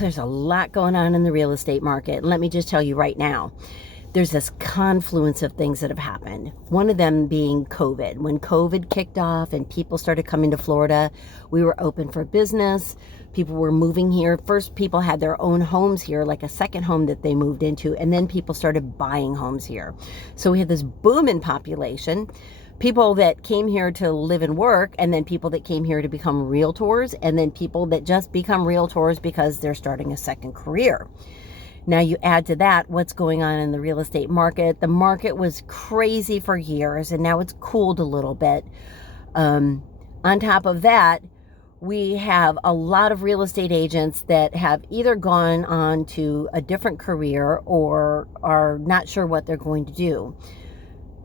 there's a lot going on in the real estate market. And let me just tell you right now, there's this confluence of things that have happened. One of them being COVID. When COVID kicked off and people started coming to Florida, we were open for business. People were moving here. First, people had their own homes here, like a second home that they moved into, and then people started buying homes here. So we had this boom in population. People that came here to live and work, and then people that came here to become realtors, and then people that just become realtors because they're starting a second career. Now you add to that what's going on in the real estate market. The market was crazy for years, and now it's cooled a little bit. On top of that, we have a lot of real estate agents that have either gone on to a different career or are not sure what they're going to do.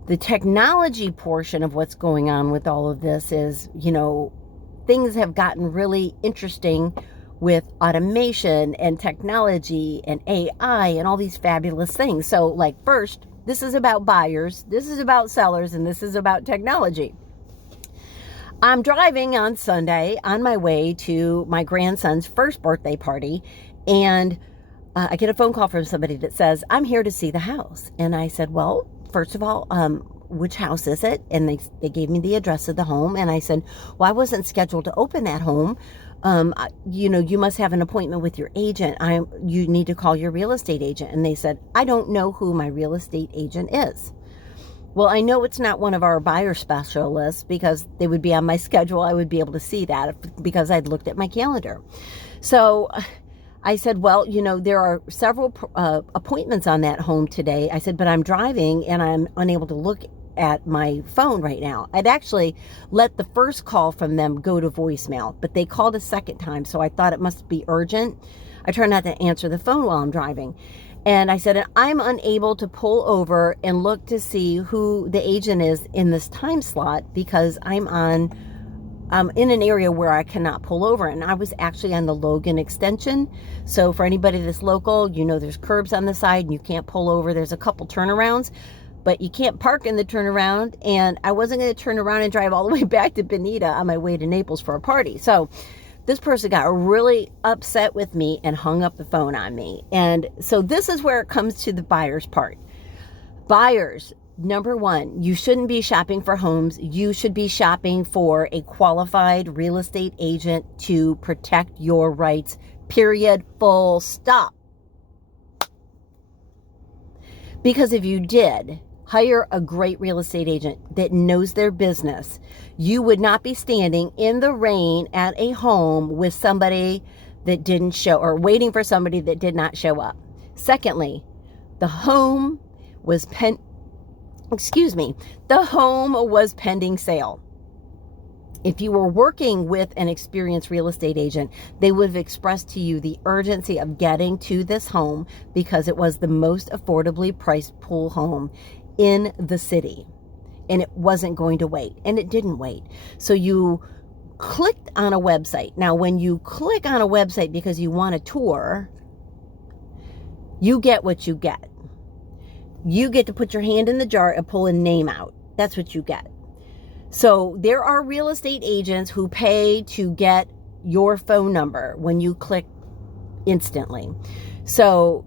The technology portion of what's going on with all of this is, things have gotten really interesting with automation and technology and AI and all these fabulous things. So like first, this is about buyers, this is about sellers, and this is about technology. I'm driving on Sunday on my way to my grandson's first birthday party, and I get a phone call from somebody that says, I'm here to see the house. And I said, well, first of all, which house is it? And they gave me the address of the home. And I said, well, I wasn't scheduled to open that home. You must have an appointment with your agent. You need to call your real estate agent. And they said, I don't know who my real estate agent is. Well, I know it's not one of our buyer specialists because they would be on my schedule. I would be able to see that because I'd looked at my calendar. So I said, well, there are several appointments on that home today. I said, but I'm driving and I'm unable to look at my phone right now. I'd actually let the first call from them go to voicemail, but they called a second time. So I thought it must be urgent. I try not to answer the phone while I'm driving. And I said, I'm unable to pull over and look to see who the agent is in this time slot because I'm in an area where I cannot pull over. And I was actually on the Logan extension. So for anybody that's local, there's curbs on the side and you can't pull over. There's a couple turnarounds, but you can't park in the turnaround. And I wasn't going to turn around and drive all the way back to Bonita on my way to Naples for a party. So this person got really upset with me and hung up the phone on me. And so this is where it comes to the buyer's part. Buyers, number one, you shouldn't be shopping for homes. You should be shopping for a qualified real estate agent to protect your rights, period, full stop. Because if you did hire a great real estate agent that knows their business, you would not be standing in the rain at a home with somebody that didn't show or waiting for somebody that did not show up. Secondly, the home was pending sale. If you were working with an experienced real estate agent, they would have expressed to you the urgency of getting to this home because it was the most affordably priced pool home in the city. And it wasn't going to wait. And it didn't wait. So you clicked on a website. Now, when you click on a website because you want a tour, you get what you get. You get to put your hand in the jar and pull a name out. That's what you get. So there are real estate agents who pay to get your phone number when you click instantly. So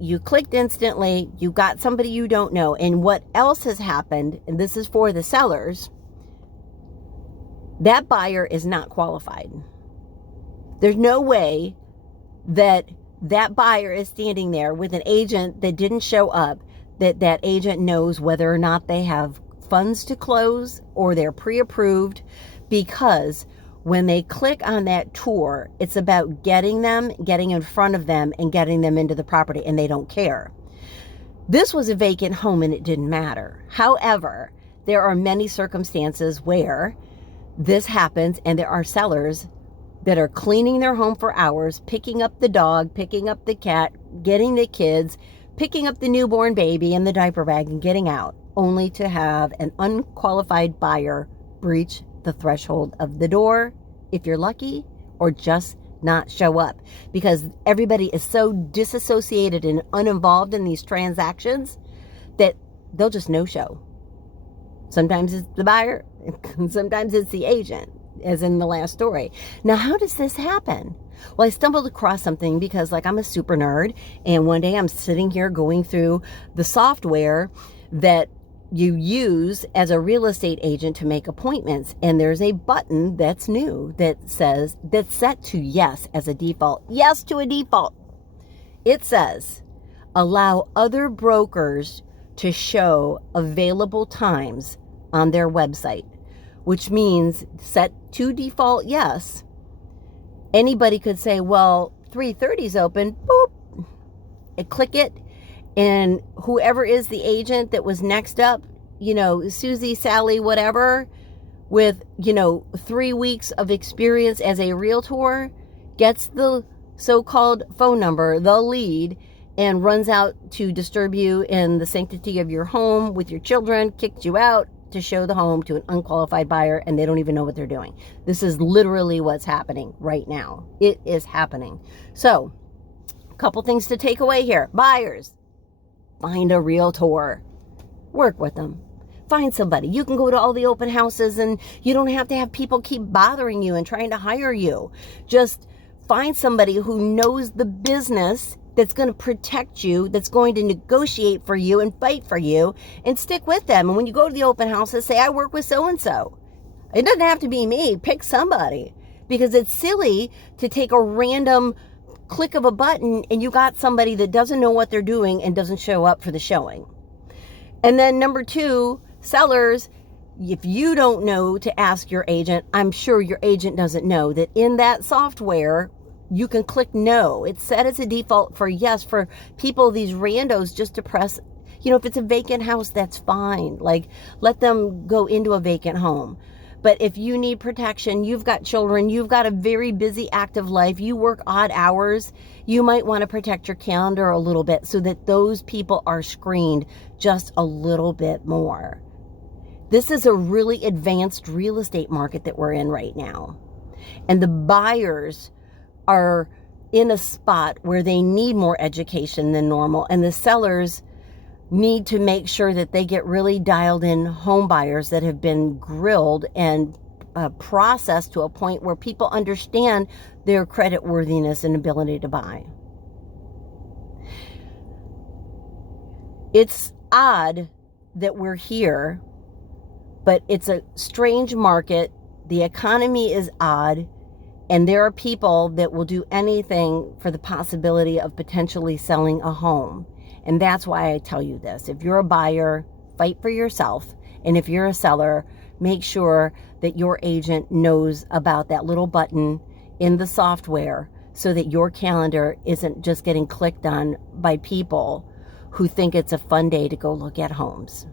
you clicked instantly, you got somebody you don't know. And what else has happened, and this is for the sellers, that buyer is not qualified. There's no way that buyer is standing there with an agent that didn't show up, that agent knows whether or not they have funds to close or they're pre-approved, because when they click on that tour, it's about getting in front of them and getting them into the property, and they don't care. This was a vacant home and it didn't matter. However, there are many circumstances where this happens, and there are sellers that are cleaning their home for hours, picking up the dog, picking up the cat, getting the kids, picking up the newborn baby in the diaper bag and getting out, only to have an unqualified buyer breach the threshold of the door, if you're lucky, or just not show up, because everybody is so disassociated and uninvolved in these transactions that they'll just no show. Sometimes it's the buyer, sometimes it's the agent. as in the last story. Now, how does this happen? Well, I stumbled across something because, like, I'm a super nerd, and one day I'm sitting here going through the software that you use as a real estate agent to make appointments, and there's a button that's new that says, that's set to yes as a default. Yes to a default. It says, allow other brokers to show available times on their website, which means set to default yes. Anybody could say, well, 3:30 is open, boop, and click it, and whoever is the agent that was next up, Susie, Sally, whatever, with, 3 weeks of experience as a realtor, gets the so-called phone number, the lead, and runs out to disturb you in the sanctity of your home with your children, kicks you out to show the home to an unqualified buyer, and they don't even know what they're doing. This is literally what's happening right now. It is happening. So, a couple things to take away here. Buyers, find a realtor. Work with them. Find somebody. You can go to all the open houses, and you don't have to have people keep bothering you and trying to hire you. Just find somebody who knows the business, that's going to protect you, that's going to negotiate for you and fight for you, and stick with them. And when you go to the open houses, say, I work with so-and-so. It doesn't have to be me. Pick somebody, because it's silly to take a random click of a button and you got somebody that doesn't know what they're doing and doesn't show up for the showing. And then number 2, sellers, if you don't know to ask your agent, I'm sure your agent doesn't know that in that software, you can click no. It's set as a default for yes for people, these randos, just to press, if it's a vacant house, that's fine. Like, let them go into a vacant home. But if you need protection, you've got children, you've got a very busy, active life, you work odd hours, you might want to protect your calendar a little bit so that those people are screened just a little bit more. This is a really advanced real estate market that we're in right now. And the buyers are in a spot where they need more education than normal, and the sellers need to make sure that they get really dialed in home buyers that have been grilled and processed to a point where people understand their credit worthiness and ability to buy. It's odd that we're here, but it's a strange market. The economy is odd. And there are people that will do anything for the possibility of potentially selling a home. And that's why I tell you this. If you're a buyer, fight for yourself. And if you're a seller, make sure that your agent knows about that little button in the software so that your calendar isn't just getting clicked on by people who think it's a fun day to go look at homes.